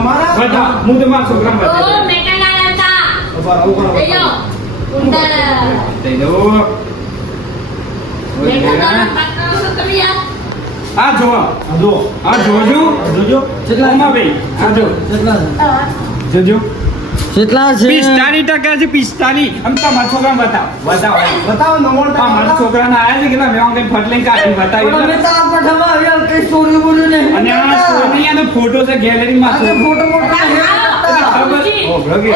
તમારા બતા હું તો મારા છોકરા ઓ બતા બેટા ના લાવતા બરાબર લઈ જાઓ ઉંદર લઈ લો બેટા તારા પાકનો છો તમે યાર આ જો જો જોજો ઓમા ભાઈ આ જો જોજો કેટલા છે 45% છે 45 આમ તમારા છોકરા બતાવો બતાવો નમોણ આ મારા છોકરાના આયા છે કેટલા મેં કઈ ફટલી કાઢી બતાવી પણ અમે તો આ પઠામાં આવ્યા કઈ સ્ટોરી બોલ્યું નહીં અને આ સોનિયાનો ફોટો છે ગેલેરીમાં આ તો ફોટો મોટા ઓ બ્રગે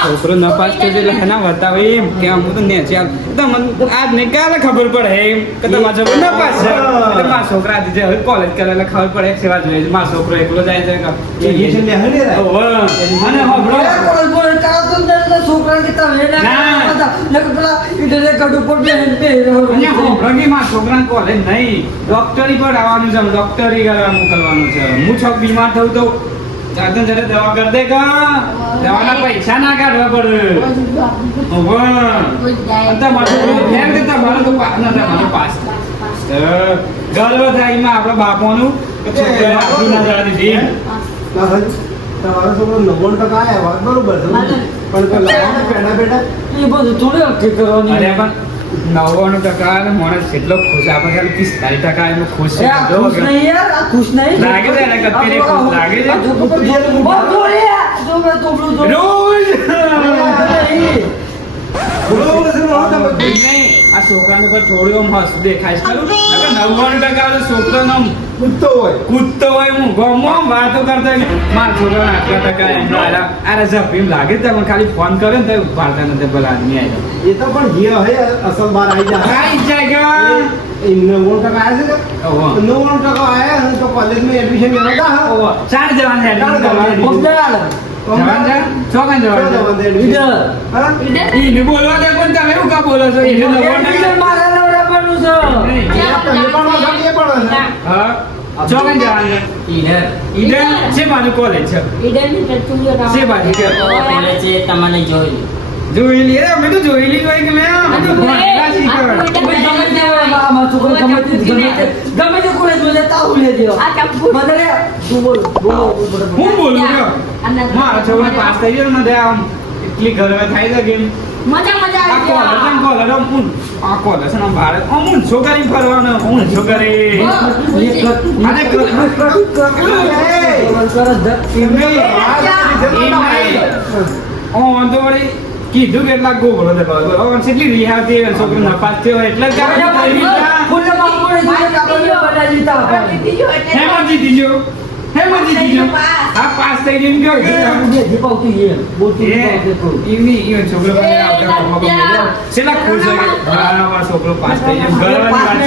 છોકરો નપાસ થયો છે એટલે હેના બતાવે એમ કે આમ તો ને ચાલ તો મને આજ ને કાલે ખબર પડે એમ કે તમારો છોકરો નપાસ છે એટલે મારા છોકરા આજે જે હવે કોલેજ કરે એટલે ખબર પડે સેવા જોઈએ છે મારો છોકરો એકલો જાય છે કે એ છે લે હને રે ઓહો અને હોબળો કોલેજ બોલે કા તો દર છોકરા કે તમે ના. ને પેલા ઇડલે કડુ પર બે અને હોબળો કે મારા છોકરા કોલેજ નહીં ડોક્ટરી પર આવવાનું છે ડોક્ટરી કરવા મોકલવાનું છે હું છોક બીમાર થઉં તો જાતે જરે દવા કર દે કા દવાના પૈસા ના કાઢવા પડે ઓહો અંતા મારો ફેર કે તમારો તો પાસ ના થાય મારો પાસ ગર્વ થાય એમાં આપણા બાપોનું કે છોકરાએ આટલું ના જવા દીધી તમારો છોકરો 90% આયા વાત બરોબર છે પણ તો લાવો પેડા બેટા એ બધું થોડી અટકી કરવાની અરે પણ 99% અને માણસ એટલો ખુશ આપણે ખાલી 45% એમાં ખુશ એ આ છે ખુશ નહીં યાર આ ખુશ નહીં લાગે છે એને કત્તીને ખુશ લાગે છે? રોજ બરોબર છે નો તમે નહીં, આ છોકરાને પર થોડું આમ હસ દેખાય છે ખરું? નકર 99% છોકરાનો આમ કૂદતો હોય કૂદતો હોય હું ગામમાં આમ વાતો કરતો હોય કે મારા છોકરાને આટલા ટકા એમ આરા જપીમ લાગે છે પણ ખાલી ફોન કરે ને તો ઉપાડતા નથી પેલા આદમી આવી જાય. એ તો પણ જે હે અસલ બાર આવી જાય આઈ જાય ગયા. એ 90% આયા છે ને ઓહો. 90% આયા અને તો કોલેજમાં એડમિશન લેવા હતા ઓહો, ચાર જવાન છે ચાર જવાન છે. જવાન છે? ચોકન જવાન છે. હા ઈને બોલવા દે પણ તમે એવું કા બોલો છો? એને નવો નહીં. હા, ચોકન જવાન છે. ઈડન છે મારું કોલેજ છે. છે બાજુ કે તમને જોઈ જોઈ લે અમે તો જોઈ લી હોય કે મેં અમે તો ભણેલા છીએ ખબર. ગમે તે કોલેજમાં જતા હું લે દેવા મને રે તું બોલ હું બોલું છો? મારા છોકરા પાસ થઈ ગયો ને આમ એટલી ગર્વ થાય છે કે આ કોલેજ આમ કોલેજ આમ હું આ કોલેજ આમ ભારત આમ હું છોકરી ફરવાનો હું છોકરી અને ઓ તો વળી કીધું કેટલા ગોગળો છે બરાબર કેટલી રિહાતી છોકરો નપાસ થયો એટલે જ હેમંત જીતી ગયો આ પાસ થઈ ગયો એમ કહો છોકરો છેલ્લા ખુશ હોય છોકરો પાસ થઈ ગયો ગર્વની વાત છે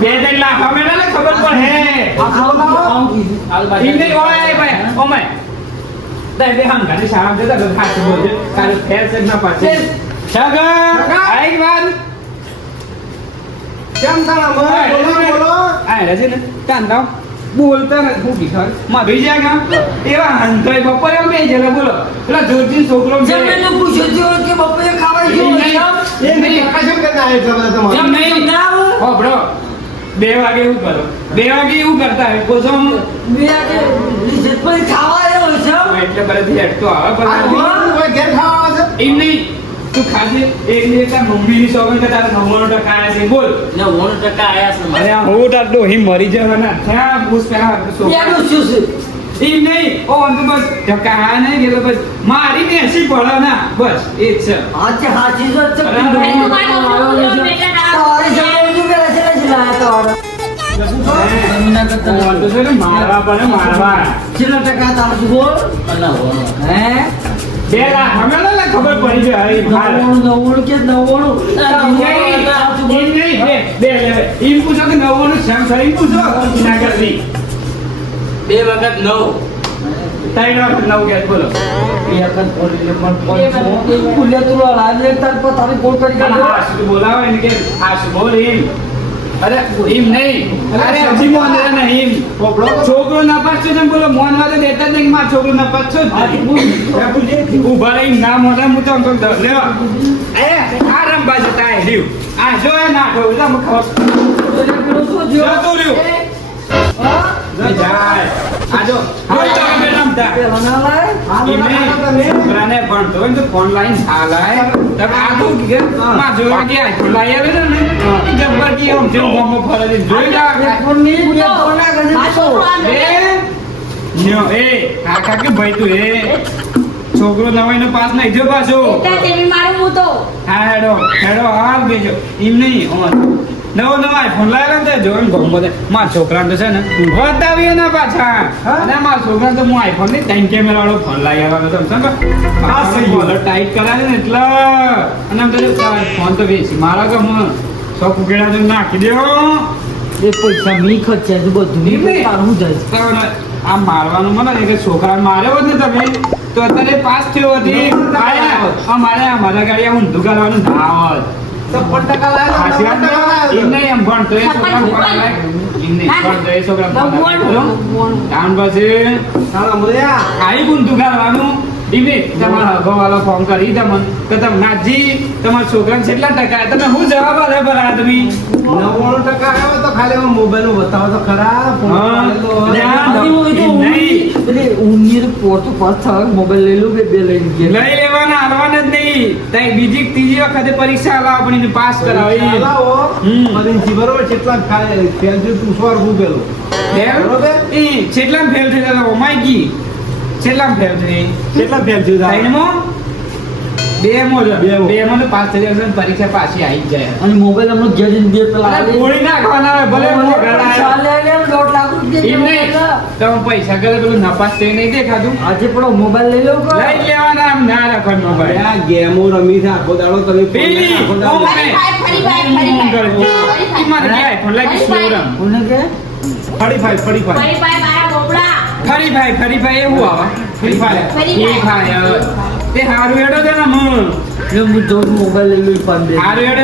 બે ત્રણ લાખ અમે ને ખબર પડે એમને ઓય ભાઈ ઓમાય દai બે હંગા ની શાળા જતા તો ખાસ બોલજે કાલે ફેર છે ના પાછે સગા આઈ વાત કેમ તારા બોલો આ રહે ને કાન દાવ બોલતા ને હું કીધા માં ભઈ જાય ગામ એવા હંતાઈ બપોરે અમે જેલા બોલો પેલા જોરજી છોકરો છે એ નહીં કશું કરતા હે એટલે બધા તમારે એમ નહીં હો બ્રો 2 વાગે એવું કરો 2 વાગે એવું કરતા હોય કોસમ એટલે બરાથી હેડતો આવે પણ કોઈ ઘેર ખાવા આવે છે એમ નહીં તું ખાજે એક ને એક મમ્મીની શોખન કે તારે 99% આયા છે બોલ 90% આયા છે અરે આ હું તાર ડોહી મરી જવાના ત્યાં બુસ પેલા એમ નહીં ઓ અંત બસ ધક્કા નહીં ગયેલો બસ મારી ને એસી પડે ના બસ એ જ છે તો છે ને મારવા પડે મારવા 2 લાખ અમે ના ખબર પડી જાય ભાઈ એમ પૂછો કે 99 શેમ સરી પૂછો ના કરતી 2 વખત 9 3 વખત 9 કે બોલો બોલાવે ને કે આ શું બોલ એમ અરે એમ નહીં અરે હજી મોન રે નહીં છોકરો નપાસ છે ને બોલો મોન વાળે દેતા જ નહીં મારો છોકરો નપાસ છે ઉભા રહી ના મોટા હું તો અંકલ દસ લેવા એ આ રંબા જતા એ રહ્યું આ જો એ ના થયું તમે ખબર જતું રહ્યું જાય આ જો પેલા ના લાય. આ તો એમને લાવો તમે. છોકરાને ભણતો હોય ને તો ફોન લાઈન ચાલાય. તમે આ તો કે માં જોવા કે આઈફોન લાવી આવે છે ને એ જબ્બર કે આમ જેમ ગામમાં ફરે છે. જોઈ જા એક ફોન ની બે ફોન ના કરે આ તો. છોકરો આ એ ન્યો એ આ કાકી ભાઈ તું એ છોકરો નવાઈનો પાસ નહીં જો પાછો. એટલે તેમી મારું હું તો હા હેડો હેડો હાલ દેજો એમ નહીં નવો નવો આઈફોન લાવેલો ને તે જોઈને ગમ બધે મારા છોકરાને તો છે ને બતાવીએ ના પાછા. અને મારા છોકરાને તો હું આઈફોન ની 3 કેમેરા વાળો ફોન લાવી આવવાનો તો સમજો હા, સહી. કોલર ટાઈટ કરાવે ને એટલે અને આમ તો ફોન તો વેચી મારા ગમ સો કુકેડા તો નાખી દેવો. એ પૈસા મી ખર્ચ્યા છે બધું મી એમને? તારું જાય તો આ મારવાનું મને ને કે છોકરાને માર્યો હોત ને તમે તો અત્યારે પાસ થયો હતી. અમારા ગાડી આ ઊંધું કરવાનું ના આવત. 56% લાવ્યો, હાચી વાત 56% ને? લાવ્યો. એમ નહીં, એમ ભણતો એ છોકરાને ફોન લાવે. એમ નહીં, ભણતો એ છોકરાને ફોન લાવે. ત્યાર પછી ચાલો, મુરૈયા. આવી ઊંધું કરવાનું. એમ નહીં, તમારા હગોવાળો ફોન કરી તમને કે તમે નાથજી તમારા છોકરાને કેટલા ટકા તમે શું જવાબ આલે પર આદમી 99% આવ્યો તો ખાલી આમાં મોબાઈલમાં બતાવો તો ખરા. ફોન હા. કરેલો હોય. ત્યાં આની હોય તો નહીં. એટલે ઊંઘની પોર તો પાસ થાય મોબાઈલ લઈ લઉં કે બે લઈને ગયા લઈ લેવાના હાલવાના જ નહીં. તઈ બીજી ત્રીજી વખતે પરીક્ષા આલાવો પણ એને પાસ કરાવી. ચલાવો. હમ. પરીક્ષા બરોબર કેટલા ખાય ફેલ થયું તું સો રૂપિયા પેલું. બરોબર? એ કેટલામ ફેલ થઈ ગયા ઓમાઈ ગઈ કેટલામ ફેલ થઈ કેટલા ફેલ થયું તારે? ત્રણમાં? બેમાં જ. બેમાં. બેમાં તો પાસ થઈ જશે ને પરીક્ષા પાછી આવી જ જાય. અને મોબાઈલ હમણાં ઘેર જઈને બે પેલા અરે ગોળી નાખવાના હોય, ભલે મને ઘર પૈસા આવ્યો. લે લે 1.5 લાખ રૂપિયા એમ જેવો નહીં. મોબાઈલ. તમે પૈસા કરે પેલું નપાસ થઈ નહીં દેખાતું આજે પેલો મોબાઈલ લઈ લઉં કે? લઈ લેવાના આમ ના રાખવાનો મોબાઈલ. આ ગેમો રમી છે આખો દાડો તમે ફોન પેલી આખો દાડો. ફરી ભાઈ. ઈ મારે ક્યાં iPhone લાગી slow રમ. કોને કે? 35. ફરી ભાઈ મારા બોબડા ફરી ભાઈ એવું આવે ફરી ભાઈ ફરી એ ભાઈ તે હારું હેડો છે ને એટલે હું જોઉં મોબાઈલ લઈ લઉં 5 હારું હેડો